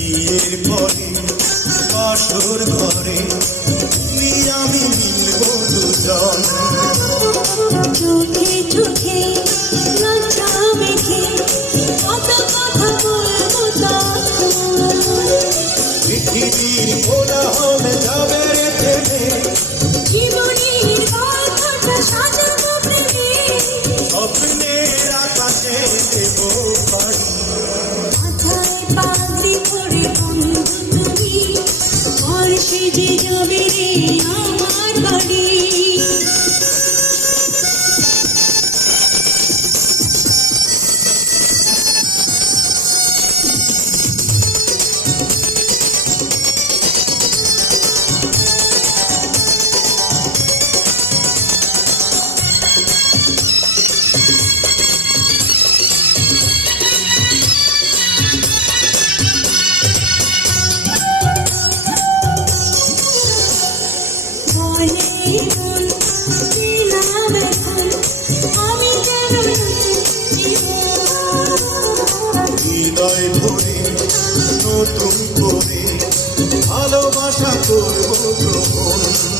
বিয়ের পরে বাসর ঘরে তুমি আমি মিলব দুজন। চোখে চোখে লজ্জা মেখে কত কথা বলবো তখন। পৃথিবীর কোলাহল যাবে রে থেমে, জীবনের গল্পটা সাজাবো প্রেমে। স্বপ্নের আকাশে দেব পাড়ি। মাথায় পাগড়ি পরে বন্ধু তুমি, ঘর সেজে যাবে রে আমার বাড়ি। হৃদয় ভরে নতুন করে ভালোবাসা করব গ্রহণ।